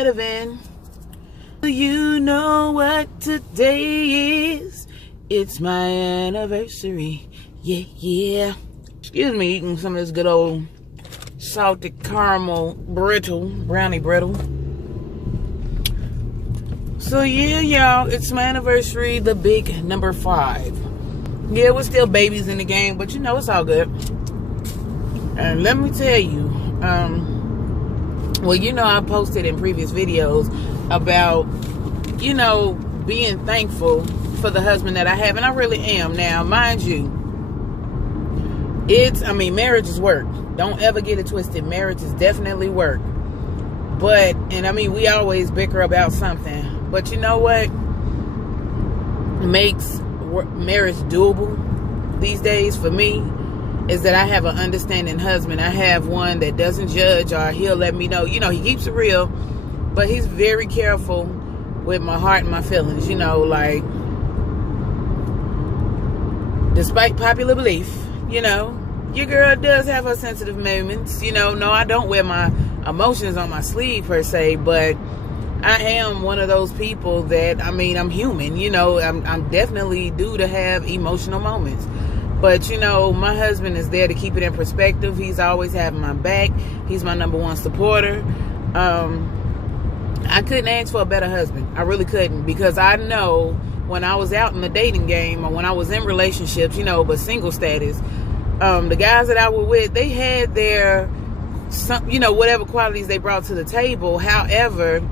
Redavyn. Do you know what today is? It's my anniversary. Yeah. Excuse me, eating some of this good old salted caramel brownie brittle. So yeah, y'all, it's my anniversary, the big number 5. Yeah, we're still babies in the game, but you know, it's all good. And let me tell you, well, you know, I posted in previous videos about, you know, being thankful for the husband that I have, and I really am. Now, mind you, marriage is work. Don't ever get it twisted. Marriage is definitely work. But, and I mean, we always bicker about something. But you know what makes marriage doable these days for me is that I have an understanding husband. I have one that doesn't judge, or he'll let me know. You know, he keeps it real, but he's very careful with my heart and my feelings. You know, like, despite popular belief, you know, your girl does have her sensitive moments. You know, no, I don't wear my emotions on my sleeve per se, but I am one of those people that, I mean, I'm human. You know, I'm definitely due to have emotional moments. But, you know, my husband is there to keep it in perspective. He's always having my back. He's my #1 supporter. I couldn't ask for a better husband. I really couldn't, because I know when I was out in the dating game, or when I was in relationships, you know, but single status, the guys that I was with, they had their, you know, whatever qualities they brought to the table. However,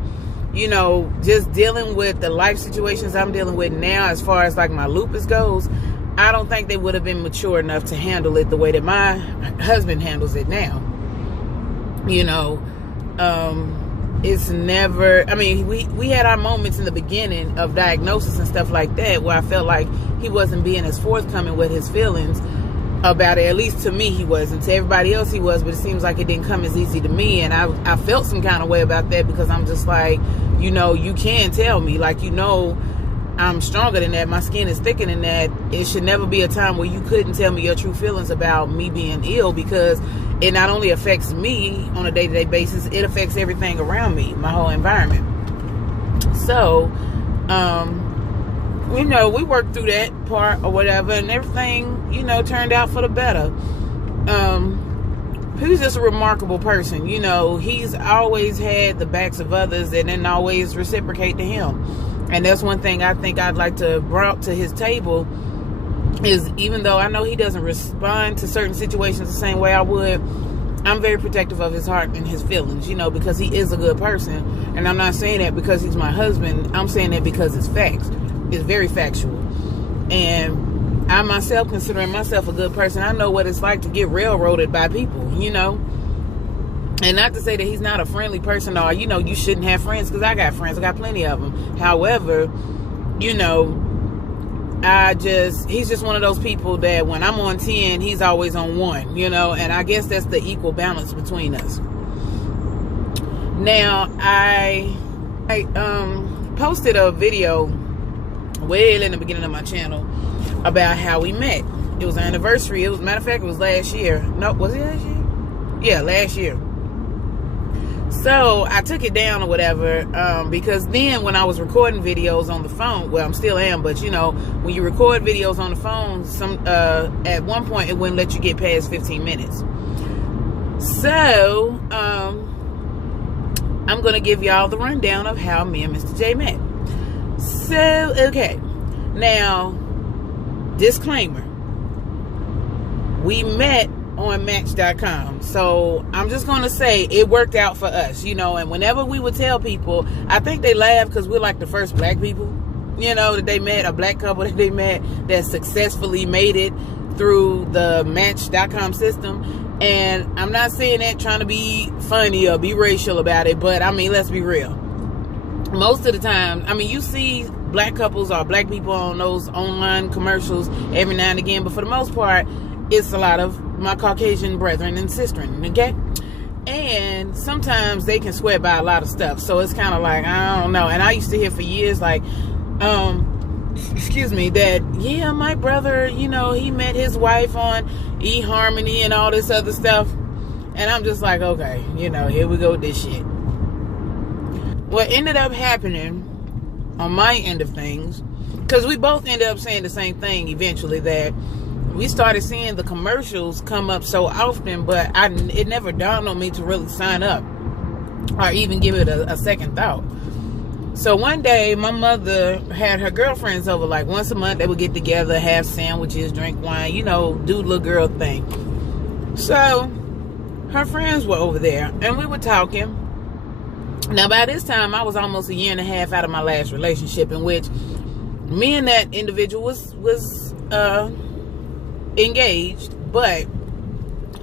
you know, just dealing with the life situations I'm dealing with now, as far as like my lupus goes, I don't think they would have been mature enough to handle it the way that my husband handles it now. You know, it's never, I mean, we had our moments in the beginning of diagnosis and stuff like that where I felt like he wasn't being as forthcoming with his feelings about it. At least to me he wasn't. To everybody else he was, but it seems like it didn't come as easy to me. And I felt some kind of way about that, because I'm just like, you know, you can tell me, like, you know, I'm stronger than that. My skin is thicker than that. It should never be a time where you couldn't tell me your true feelings about me being ill, because it not only affects me on a day-to-day basis, it affects everything around me, my whole environment. So, you know, we worked through that part or whatever, and everything, you know, turned out for the better. He's just a remarkable person. You know, he's always had the backs of others and then always reciprocate to him. And that's one thing I think I'd like to bring to his table, is even though I know he doesn't respond to certain situations the same way I would, I'm very protective of his heart and his feelings, you know, because he is a good person. And I'm not saying that because he's my husband. I'm saying that because it's facts. It's very factual. And I myself, considering myself a good person, I know what it's like to get railroaded by people, you know. And not to say that he's not a friendly person, or, you know, you shouldn't have friends, because I got friends. I got plenty of them. However, you know, he's just one of those people that when I'm on 10, he's always on 1, you know. And I guess that's the equal balance between us. Now, I posted a video way in the beginning of my channel about how we met. It was our anniversary. It was, matter of fact, it was last year. No, was it last year? Yeah, last year. So I took it down or whatever, because then when I was recording videos on the phone, well, I'm still am, but you know, when you record videos on the phone, at one point it wouldn't let you get past 15 minutes. So I'm gonna give y'all the rundown of how me and Mr. J met. So, okay, now, disclaimer, we met on Match.com. So I'm just gonna say it worked out for us, you know. And whenever we would tell people, I think they laugh because we're like the first black people, you know, that they met, a black couple that they met that successfully made it through the Match.com system. And I'm not saying that trying to be funny or be racial about it, but I mean, let's be real. Most of the time, I mean, you see black couples or black people on those online commercials every now and again, but for the most part, it's a lot of my Caucasian brethren and sistren, okay? And sometimes they can swear by a lot of stuff, so it's kind of like, I don't know. And I used to hear for years, like, excuse me, that, yeah, my brother, you know, he met his wife on eHarmony and all this other stuff. And I'm just like, okay, you know, here we go with this shit. what ended up happening on my end of things, because we both ended up saying the same thing eventually, that we started seeing the commercials come up so often, but it never dawned on me to really sign up or even give it a second thought. So one day, my mother had her girlfriends over, like once a month. They would get together, have sandwiches, drink wine, do the little girl thing. So her friends were over there, and we were talking. Now, by this time, I was almost a year and a half out of my last relationship, in which me and that individual was engaged, but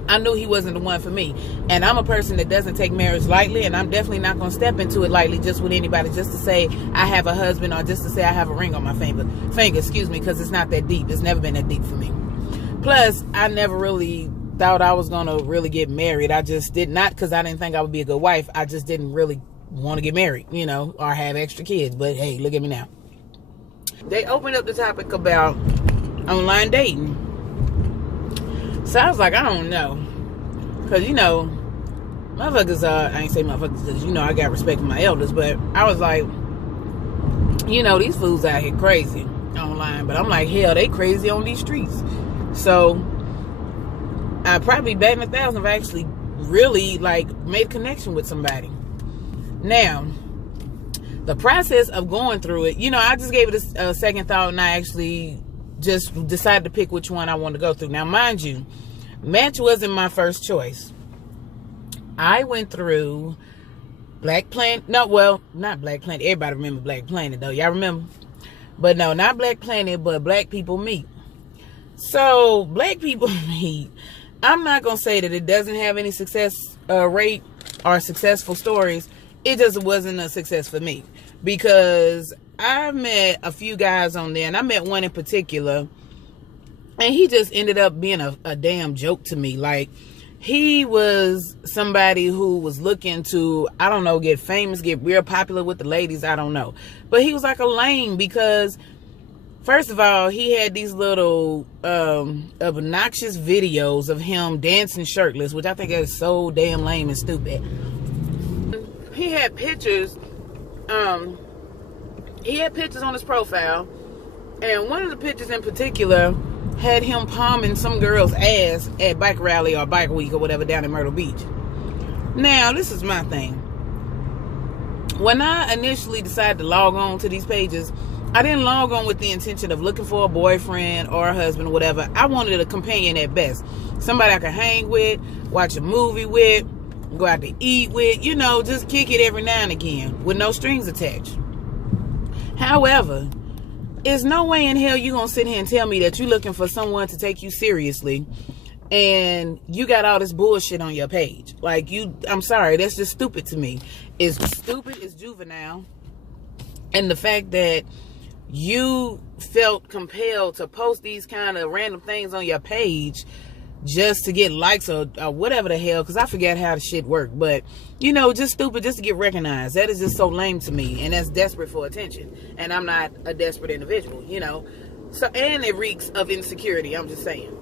I knew he wasn't the one for me. And I'm a person that doesn't take marriage lightly, and I'm definitely not going to step into it lightly just with anybody, just to say I have a husband or just to say I have a ring on my finger, because it's not that deep. It's never been that deep for me. Plus, I never really thought I was going to really get married. I just did not, because I didn't think I would be a good wife. I just didn't really want to get married, or have extra kids. But hey, look at me now. They opened up the topic about online dating. So I was like, I don't know. Because, motherfuckers, I ain't say motherfuckers because, I got respect for my elders. But I was like, these fools out here crazy online. But I'm like, hell, they crazy on these streets. So I probably bet 1,000 if I actually really, made a connection with somebody. Now, the process of going through it, I just gave it a second thought, and I actually just decided to pick which one I wanted to go through. Now, mind you, Match wasn't my first choice. I went through Black Planet. No, well, not Black Planet. Everybody remember Black Planet, though. Y'all remember? But no, not Black Planet, but Black People Meet. So, Black People Meet, I'm not going to say that it doesn't have any success rate or successful stories. It just wasn't a success for me. Because I met a few guys on there, and I met one in particular, and he just ended up being a damn joke to me. Like, he was somebody who was looking to, I don't know, get famous, get real popular with the ladies, I don't know. But he was like a lame, because first of all, he had these little obnoxious videos of him dancing shirtless, which I think is so damn lame and stupid. He had pictures, on his profile, and one of the pictures in particular had him palming some girl's ass at bike rally or bike week or whatever down in Myrtle Beach. Now, this is my thing. When I initially decided to log on to these pages, I didn't log on with the intention of looking for a boyfriend or a husband or whatever. I wanted a companion at best. Somebody I could hang with, watch a movie with, go out to eat with, just kick it every now and again with no strings attached. However, there's no way in hell you're going to sit here and tell me that you're looking for someone to take you seriously and you got all this bullshit on your page. I'm sorry, that's just stupid to me. It's stupid, it's juvenile. And the fact that you felt compelled to post these kind of random things on your page just to get likes or whatever the hell, because I forget how the shit worked, but just stupid, just to get recognized. That is just so lame to me, and that's desperate for attention, and I'm not a desperate individual, so, and it reeks of insecurity, I'm just saying.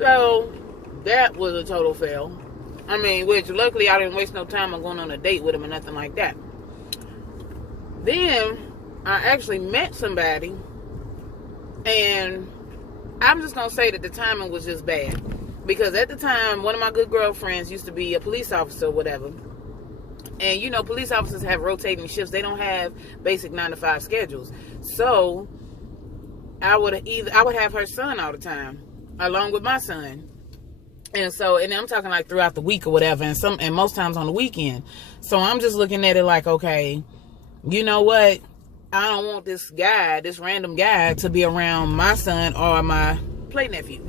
So that was a total fail. Which luckily I didn't waste no time on going on a date with him or nothing like that. Then I actually met somebody, and I'm just going to say that the timing was just bad. Because at the time, one of my good girlfriends used to be a police officer or whatever. And, police officers have rotating shifts. They don't have basic 9-to-5 schedules. So, I would have her son all the time, along with my son. And so, and I'm talking like throughout the week or whatever, and most times on the weekend. So, I'm just looking at it like, okay, you know what? I don't want this random guy to be around my son or my play nephew,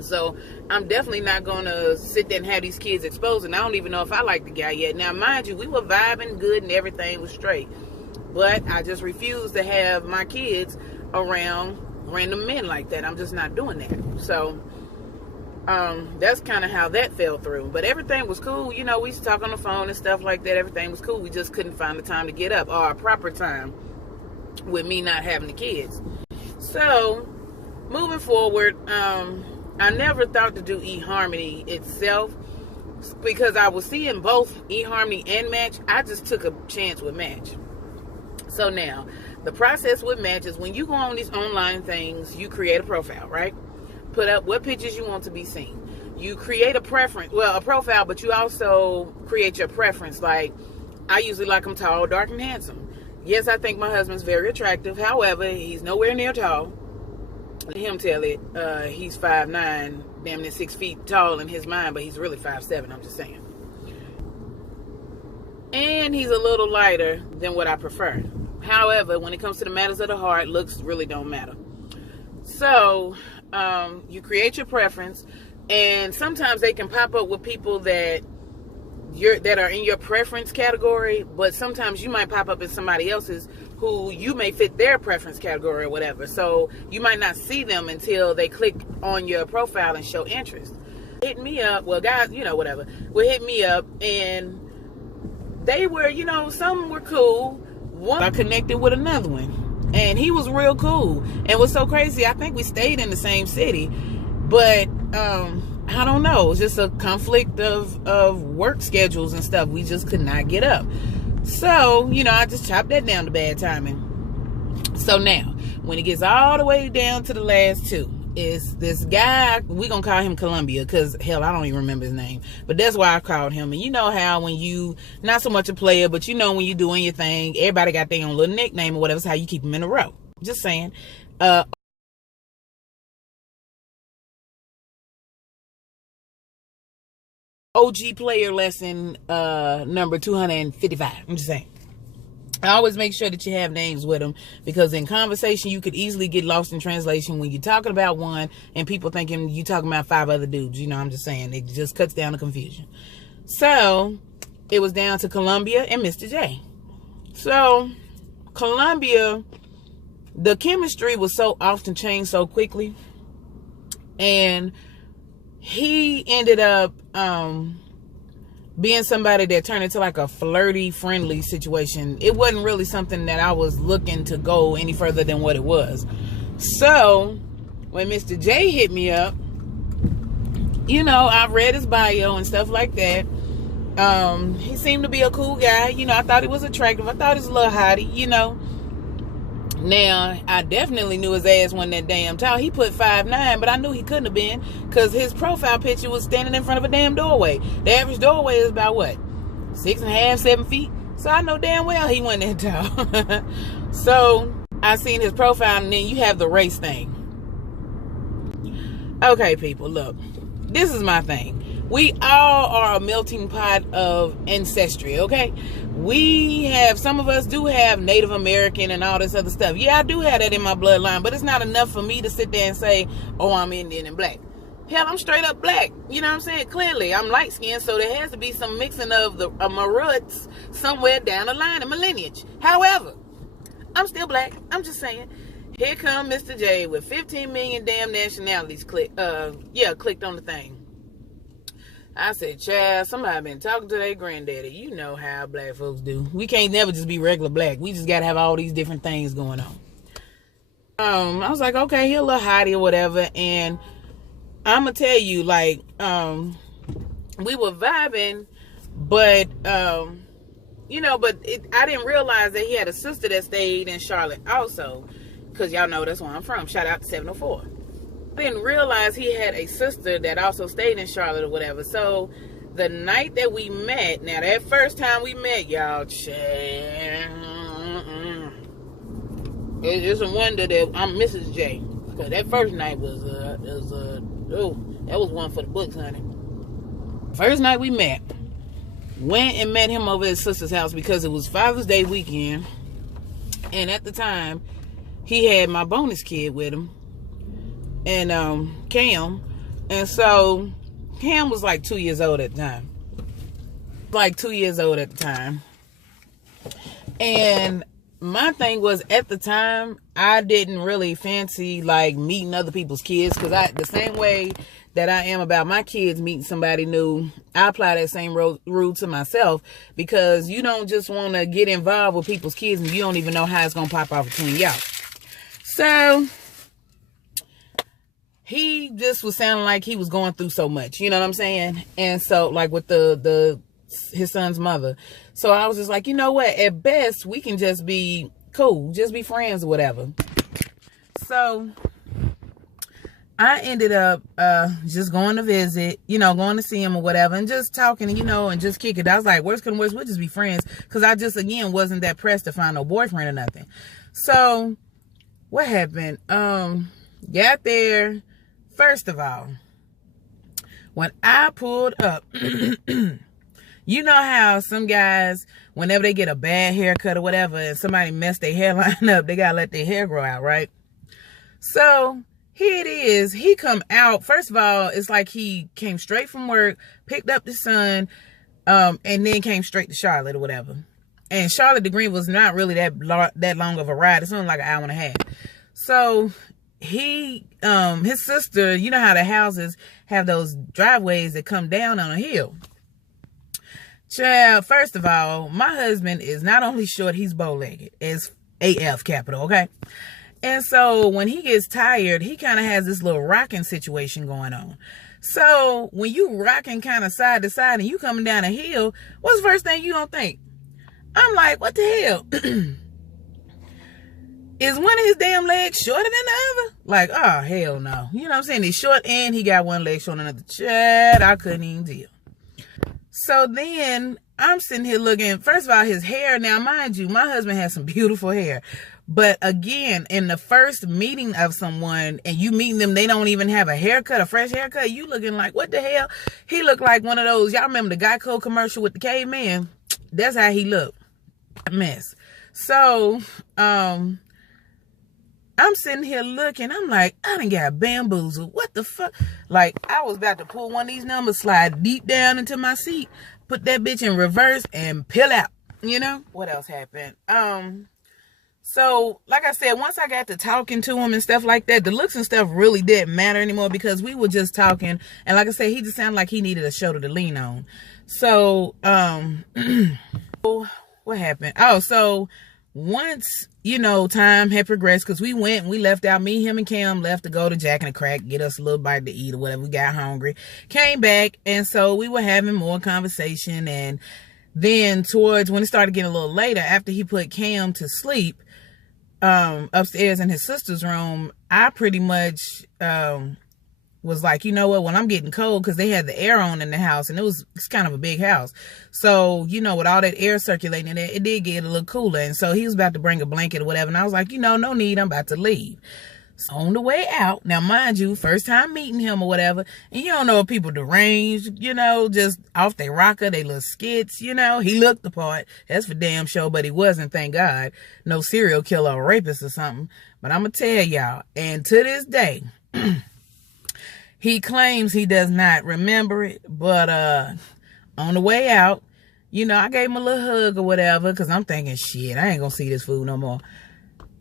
So I'm definitely not going to sit there and have these kids exposed. And I don't even know if I like the guy yet. Now, mind you, we were vibing good and everything was straight. But I just refuse to have my kids around random men like that. I'm just not doing that. So that's kind of how that fell through. But everything was cool. We used to talk on the phone and stuff like that. Everything was cool. We just couldn't find the time to get up, or a proper time with me not having the kids. So moving forward, I never thought to do eHarmony itself. because I was seeing both eHarmony and Match, I just took a chance with Match. So now, the process with Match is when you go on these online things, you create a profile, right? Put up what pictures you want to be seen. You create a preference, well, a profile, but you also create your preference. Like, I usually like them tall, dark, and handsome. Yes, I think my husband's very attractive. However, he's nowhere near tall. Let him tell it. He's 5'9", damn near 6 feet tall in his mind, but he's really 5'7", I'm just saying. And he's a little lighter than what I prefer. However, when it comes to the matters of the heart, looks really don't matter. So, you create your preference, and sometimes they can pop up with people that are in your preference category, but sometimes you might pop up in somebody else's who you may fit their preference category or whatever. So you might not see them until they click on your profile and show interest. Hit me up, well, guys, whatever, will hit me up, and they were, some were cool. One I connected with another one, and he was real cool. And what's so crazy, I think we stayed in the same city, but I don't know, it was just a conflict of work schedules and stuff. We just could not get up. So, I just chopped that down to bad timing. So now, when it gets all the way down to the last two, is this guy, we gonna call him Columbia, because hell, I don't even remember his name, but that's why I called him. And you know how when you, not so much a player, but when you doing your thing, everybody got their own little nickname or whatever. It's how you keep them in a row. Just saying. OG player lesson number 255. I'm just saying. I always make sure that you have names with them, because in conversation you could easily get lost in translation when you're talking about one and people thinking you talking about 5 other dudes. I'm just saying, it just cuts down the confusion. So it was down to Columbia and Mr. J. So Columbia, the chemistry was so often changed so quickly, and he ended up being somebody that turned into like a flirty, friendly situation. It wasn't really something that I was looking to go any further than what it was. So when Mr. J hit me up, I read his bio and stuff like that. He seemed to be a cool guy. I thought he was attractive. I thought he was a little hottie, Now, I definitely knew his ass wasn't that damn tall. He put 5'9", but I knew he couldn't have been, because his profile picture was standing in front of a damn doorway. The average doorway is about, 6.5, 7 feet? So I know damn well he wasn't that tall. So I seen his profile, and then you have the race thing. Okay, people, look. This is my thing. We all are a melting pot of ancestry, okay? Some of us do have Native American and all this other stuff. Yeah, I do have that in my bloodline, but it's not enough for me to sit there and say, oh, I'm Indian and black. Hell, I'm straight up black. You know what I'm saying? Clearly, I'm light skinned, so there has to be some mixing of my roots somewhere down the line in my lineage. However, I'm still black. I'm just saying. Here come Mr. J with 15 million damn nationalities clicked on the thing. I said, child, somebody been talking to their granddaddy. You know how black folks do. We can't never just be regular black. We just got to have all these different things going on. I was like, okay, he a little hottie or whatever. And I'm going to tell you, we were vibing, but, I didn't realize that he had a sister that stayed in Charlotte also. Because y'all know that's where I'm from. Shout out to 704. I didn't realize he had a sister that also stayed in Charlotte or whatever. So the night that we met, now that first time we met, y'all, it's a wonder that I'm Mrs. J, because that first night was that was one for the books, honey. First night we met, went and met him over at his sister's house because it was Father's Day weekend, and at the time he had my bonus kid with him. And Cam, and so Cam was like 2 years old at the time. And my thing was, at the time, I didn't really fancy meeting other people's kids, because the same way that I am about my kids meeting somebody new, I apply that same rule to myself, because you don't just want to get involved with people's kids and you don't even know how it's gonna pop off between y'all. So he just was sounding like he was going through so much, you know what I'm saying? And so, like, with his son's mother. So I was just like, you know what? At best, we can just be cool, just be friends or whatever. So I ended up just going to visit, you know, going to see him or whatever, and just talking, you know, and just kick it. I was like, worst come worst, we'll just be friends, because I just, again, wasn't that pressed to find no boyfriend or nothing. So what happened? Got there. First of all, when I pulled up, you know how some guys, whenever they get a bad haircut or whatever, and somebody messed their hairline up, they gotta let their hair grow out, right? So here it is. He come out. First of all, it's like he came straight from work, picked up the son, and then came straight to Charlotte or whatever. And Charlotte to Greenville was not really that long of a ride. It's only like an hour and a half. So he, his sister, you know how the houses have those driveways that come down on a hill. Child, first of all, my husband is not only short, he's bow-legged. It's AF capital, okay? And so when he gets tired, he kind of has this little rocking situation going on. So when you rocking kind of side to side and you coming down a hill, what's the first thing you gonna think? I'm like, what the hell? Is one of his damn legs shorter than the other? Like, oh, hell no. You know what I'm saying? He's short and he got one leg shorter than the other. Chad, I couldn't even deal. So then I'm sitting here looking, first of all, his hair. Now, mind you, my husband has some beautiful hair. But again, in the first meeting of someone and you meeting them, they don't even have a haircut, a fresh haircut. You looking like, what the hell? He looked like one of those, y'all remember the Geico commercial with the caveman? That's how he looked. A mess. So, I'm sitting here looking. I'm like, I done got bamboozled. What the fuck? Like, I was about to pull one of these numbers, slide deep down into my seat, put that bitch in reverse, and peel out. You know? What else happened? So, like I said, once I got to talking to him and stuff like that, the looks and stuff really didn't matter anymore, because we were just talking. And like I said, he just sounded like he needed a shoulder to lean on. So, what happened? Oh, so once, you know, time had progressed, because we went and we left out, me, him, and Cam left to go to Jack and the Crack, get us a little bite to eat or whatever. We got hungry, came back, and so we were having more conversation. And then towards when it started getting a little later, after he put Cam to sleep upstairs in his sister's room, I pretty much was like, you know what, when I'm getting cold, because they had the air on in the house, and it's kind of a big house. So, you know, with all that air circulating in there, it did get a little cooler. And so he was about to bring a blanket or whatever. And I was like, you know, no need, I'm about to leave. So on the way out, now mind you, first time meeting him or whatever, and you don't know if people deranged, you know, just off their rocker, they little skits, you know. He looked the part, that's for damn sure, but he wasn't, thank God. No serial killer or rapist or something. But I'm going to tell y'all, and to this day, he claims he does not remember it, but on the way out, you know, I gave him a little hug or whatever, because I'm thinking, shit, I ain't going to see this fool no more.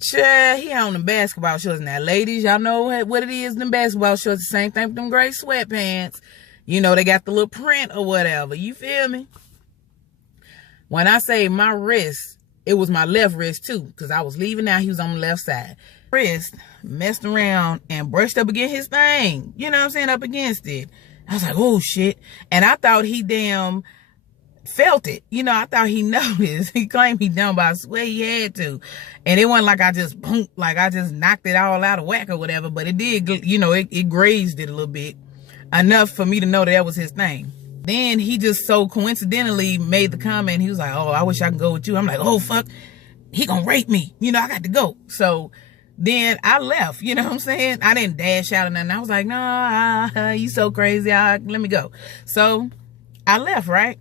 Child, he on them basketball shorts. Now, ladies, y'all know what it is, them basketball shorts. The same thing with them gray sweatpants. You know, they got the little print or whatever. You feel me? When I say my wrist, it was my left wrist too, because I was leaving out, he was on the left side. Wrist messed around and brushed up against his thing. You know what I'm saying? Up against it. I was like, oh, shit. And I thought he damn felt it. You know, I thought he noticed. He claimed he done, but I swear he had to. And it wasn't like I just, boom, like I just knocked it all out of whack or whatever. But it did, you know, it grazed it a little bit. Enough for me to know that was his thing. Then he just so coincidentally made the comment. He was like, oh, I wish I could go with you. I'm like, oh, fuck. He gonna rape me. You know, I got to go. So then I left. You know what I'm saying? I didn't dash out or nothing. I was like, no, you so crazy. Let me go. So I left, right?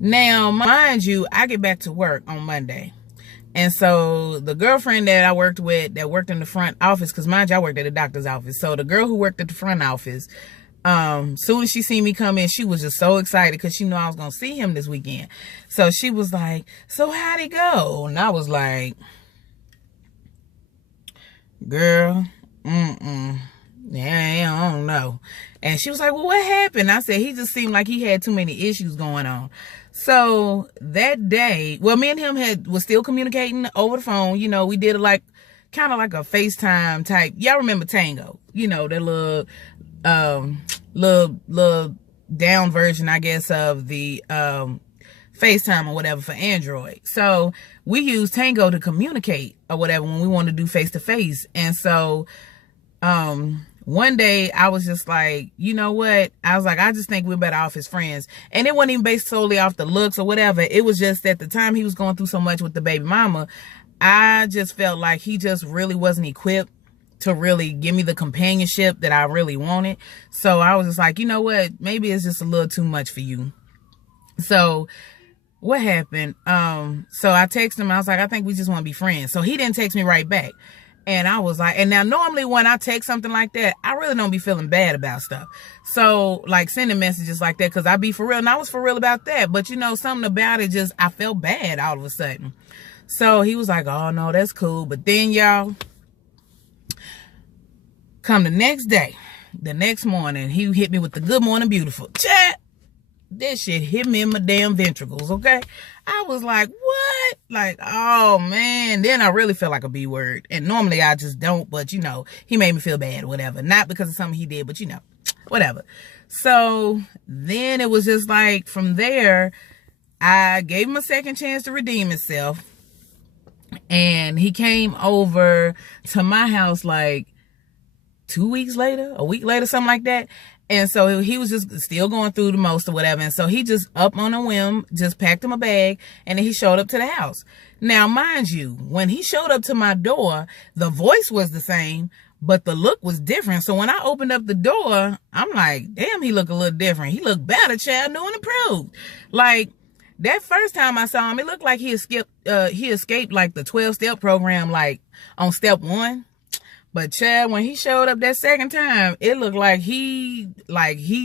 Now, mind you, I get back to work on Monday. And so the girlfriend that I worked with, that worked in the front office, because mind you, I worked at the doctor's office. So the girl who worked at the front office, soon as she seen me come in, she was just so excited because she knew I was going to see him this weekend. So she was like, so how'd it go? And I was like, girl, yeah, I don't know. And she was like, well, what happened? I said, he just seemed like he had too many issues going on. So that day, well, me and him was still communicating over the phone. You know, we did like kind of like a FaceTime type. Y'all remember Tango? You know, the little down version, I guess, of the FaceTime or whatever for Android. So we use Tango to communicate or whatever when we want to do face-to-face. And so one day I was just like, you know what? I was like, I just think we're better off as friends. And it wasn't even based solely off the looks or whatever. It was just at the time he was going through so much with the baby mama, I just felt like he just really wasn't equipped to really give me the companionship that I really wanted. So I was just like, you know what? Maybe it's just a little too much for you. So what happened? So I texted him. I was like, I think we just want to be friends. So he didn't text me right back. And I was like, and now normally when I text something like that, I really don't be feeling bad about stuff. So like sending messages like that, because I be for real. And I was for real about that. But you know, something about it just, I felt bad all of a sudden. So he was like, oh no, that's cool. But then y'all, come the next day, the next morning, he hit me with the good morning beautiful. Chat. This shit hit me in my damn ventricles, okay? I was like, what? Like, oh, man. Then I really felt like a B word. And normally I just don't, but, you know, he made me feel bad or whatever. Not because of something he did, but, you know, whatever. So then it was just like, from there, I gave him a second chance to redeem himself. And he came over to my house like 2 weeks later, a week later, something like that. And so he was just still going through the most or whatever. And so he just up on a whim, just packed him a bag, and then he showed up to the house. Now, mind you, when he showed up to my door, the voice was the same, but the look was different. So when I opened up the door, I'm like, damn, he looked a little different. He looked better, child, new and improved. Like, that first time I saw him, it looked like he escaped like the 12-step program, like on step 1. But Chad, when he showed up that second time, it looked like he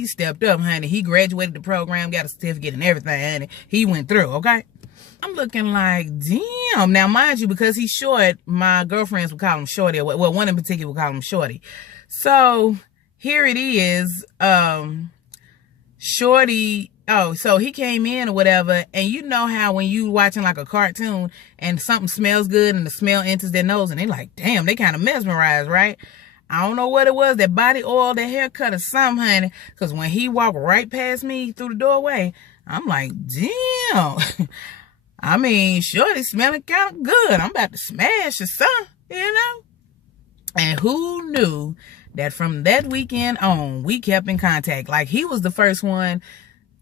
stepped up, honey. He graduated the program, got a certificate and everything, honey. He went through, okay? I'm looking like, damn. Now, mind you, because he's short, my girlfriends would call him Shorty. Well, one in particular would call him Shorty. So here it is, Shorty. Oh, so he came in or whatever, and you know how when you watching like a cartoon and something smells good and the smell enters their nose and they like, damn, they kind of mesmerized, right? I don't know what it was, that body oil, that haircut or something, honey, because when he walked right past me through the doorway, I'm like, damn. I mean, Shorty smelling kind of good. I'm about to smash or something, you know? And who knew that from that weekend on, we kept in contact. Like, he was the first one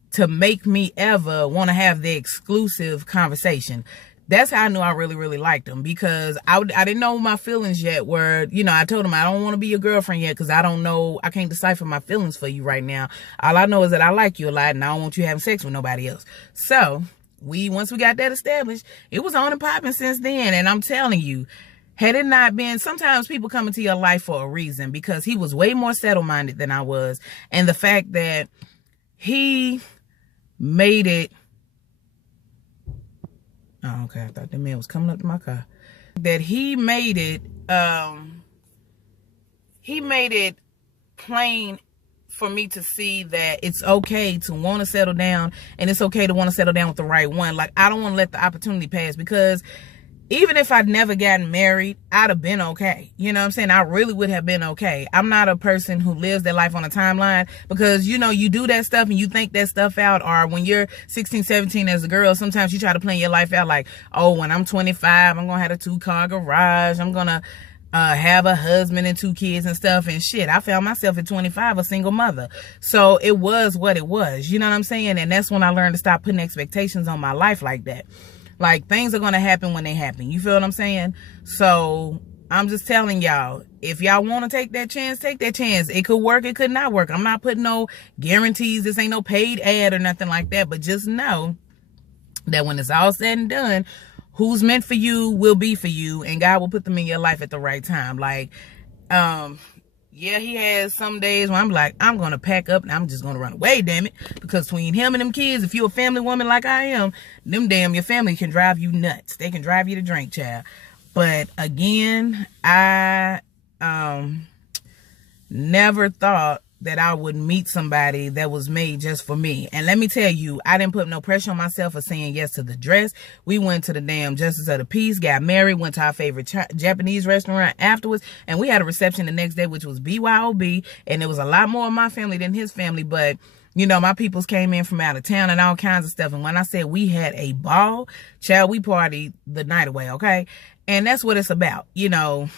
to make me ever want to have the exclusive conversation. That's how I knew I really, really liked him, because I didn't know my feelings yet were, you know, I told him I don't want to be your girlfriend yet because I don't know, I can't decipher my feelings for you right now. All I know is that I like you a lot and I don't want you having sex with nobody else. So once we got that established, it was on and popping since then. And I'm telling you, had it not been, sometimes people come into your life for a reason, because he was way more settle-minded than I was. And the fact that he made it, oh, okay, I thought that man was coming up to my car. That he made it plain for me to see that it's okay to want to settle down, and it's okay to want to settle down with the right one. Like, I don't want to let the opportunity pass, because even if I'd never gotten married, I'd have been okay. You know what I'm saying? I really would have been okay. I'm not a person who lives their life on a timeline, because, you know, you do that stuff and you think that stuff out. Or when you're 16, 17 as a girl, sometimes you try to plan your life out like, oh, when I'm 25, I'm going to have a 2-car garage. I'm going to have a husband and 2 kids and stuff. And shit, I found myself at 25 a single mother. So it was what it was. You know what I'm saying? And that's when I learned to stop putting expectations on my life like that. Like, things are going to happen when they happen. You feel what I'm saying? So I'm just telling y'all, if y'all want to take that chance, take that chance. It could work. It could not work. I'm not putting no guarantees. This ain't no paid ad or nothing like that. But just know that when it's all said and done, who's meant for you will be for you. And God will put them in your life at the right time. Like, yeah, he has some days where I'm like, I'm going to pack up and I'm just going to run away, damn it. Because between him and them kids, if you're a family woman like I am, your family can drive you nuts. They can drive you to drink, child. But again, I never thought that I would meet somebody that was made just for me. And let me tell you, I didn't put no pressure on myself for saying yes to the dress. We went to the damn Justice of the Peace, got married, went to our favorite Japanese restaurant afterwards, and we had a reception the next day, which was BYOB, and it was a lot more of my family than his family, but you know, my peoples came in from out of town and all kinds of stuff. And when I said we had a ball, child, we partied the night away, okay? And that's what it's about. You know,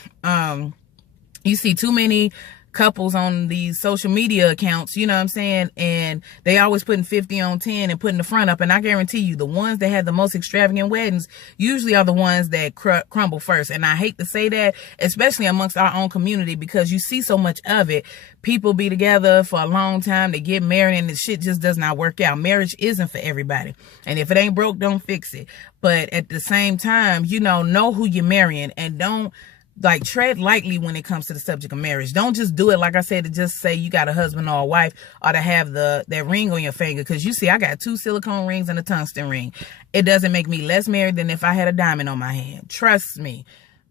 you see too many couples on these social media accounts, you know what I'm saying? And they always putting 50 on 10 and putting the front up. And I guarantee you, the ones that have the most extravagant weddings usually are the ones that crumble first. And I hate to say that, especially amongst our own community, because you see so much of it. People be together for a long time, they get married, and the shit just does not work out. Marriage isn't for everybody. And if it ain't broke, don't fix it. But at the same time, you know who you're marrying, and don't like tread lightly when it comes to the subject of marriage. Don't just do it, like I said, to just say you got a husband or a wife, or to have that ring on your finger. Because you see, I got 2 silicone rings and a tungsten ring. It doesn't make me less married than if I had a diamond on my hand. Trust me.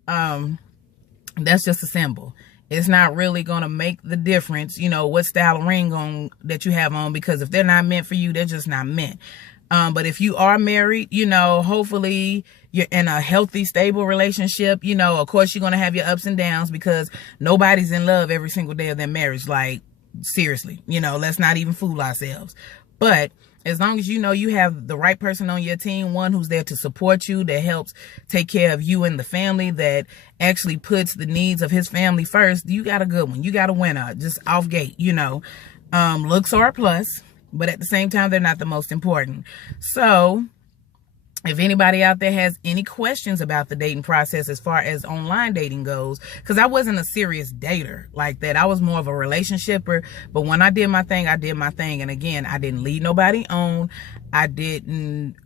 That's just a symbol. It's not really going to make the difference, you know, what style of ring that you have on, because if they're not meant for you, they're just not meant. But if you are married, you know, hopefully you're in a healthy, stable relationship. You know, of course, you're going to have your ups and downs, because nobody's in love every single day of their marriage. Like, seriously, you know, let's not even fool ourselves. But as long as you know you have the right person on your team, one who's there to support you, that helps take care of you and the family, that actually puts the needs of his family first, you got a good one. You got a winner, just off gate, you know. Looks are a plus, but at the same time, they're not the most important. So if anybody out there has any questions about the dating process as far as online dating goes, because I wasn't a serious dater like that. I was more of a relationshipper. But when I did my thing, I did my thing. And again, I didn't lead nobody on. I didn't,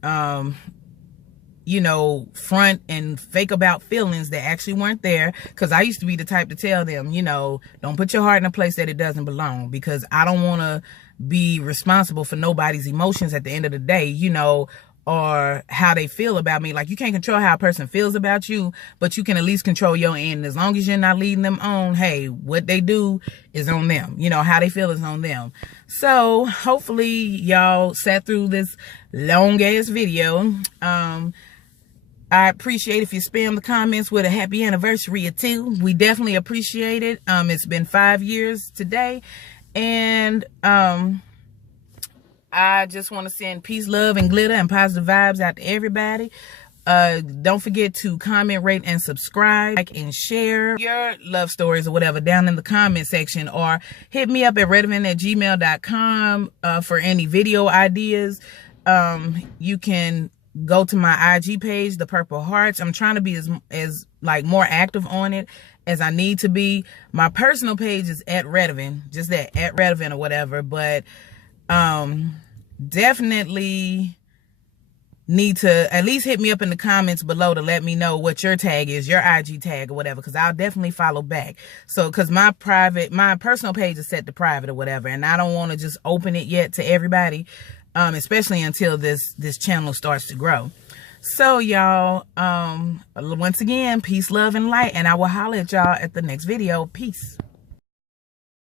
you know, front and fake about feelings that actually weren't there. Because I used to be the type to tell them, you know, don't put your heart in a place that it doesn't belong. Because I don't want to be responsible for nobody's emotions at the end of the day, you know, or how they feel about me. Like, you can't control how a person feels about you, but you can at least control your end. As long as you're not leading them on, hey, what they do is on them. You know, how they feel is on them. So hopefully y'all sat through this long ass video. I appreciate if you spam the comments with a happy anniversary or 2. We definitely appreciate it. It's been 5 years today. And I just want to send peace, love, and glitter and positive vibes out to everybody. Don't forget to comment, rate, and subscribe, like, and share your love stories or whatever down in the comment section, or hit me up at redavyn@gmail.com for any video ideas. You can go to my IG page, the Purple Hearts. I'm trying to be as like more active on it as I need to be. My personal page is at Redavyn, just that, at Redavyn or whatever. But definitely need to at least hit me up in the comments below to let me know what your tag is, your IG tag or whatever, because I'll definitely follow back. So, because my personal page is set to private or whatever, and I don't want to just open it yet to everybody, especially until this channel starts to grow. So y'all, once again, peace, love, and light, and I will holler at y'all at the next video. Peace.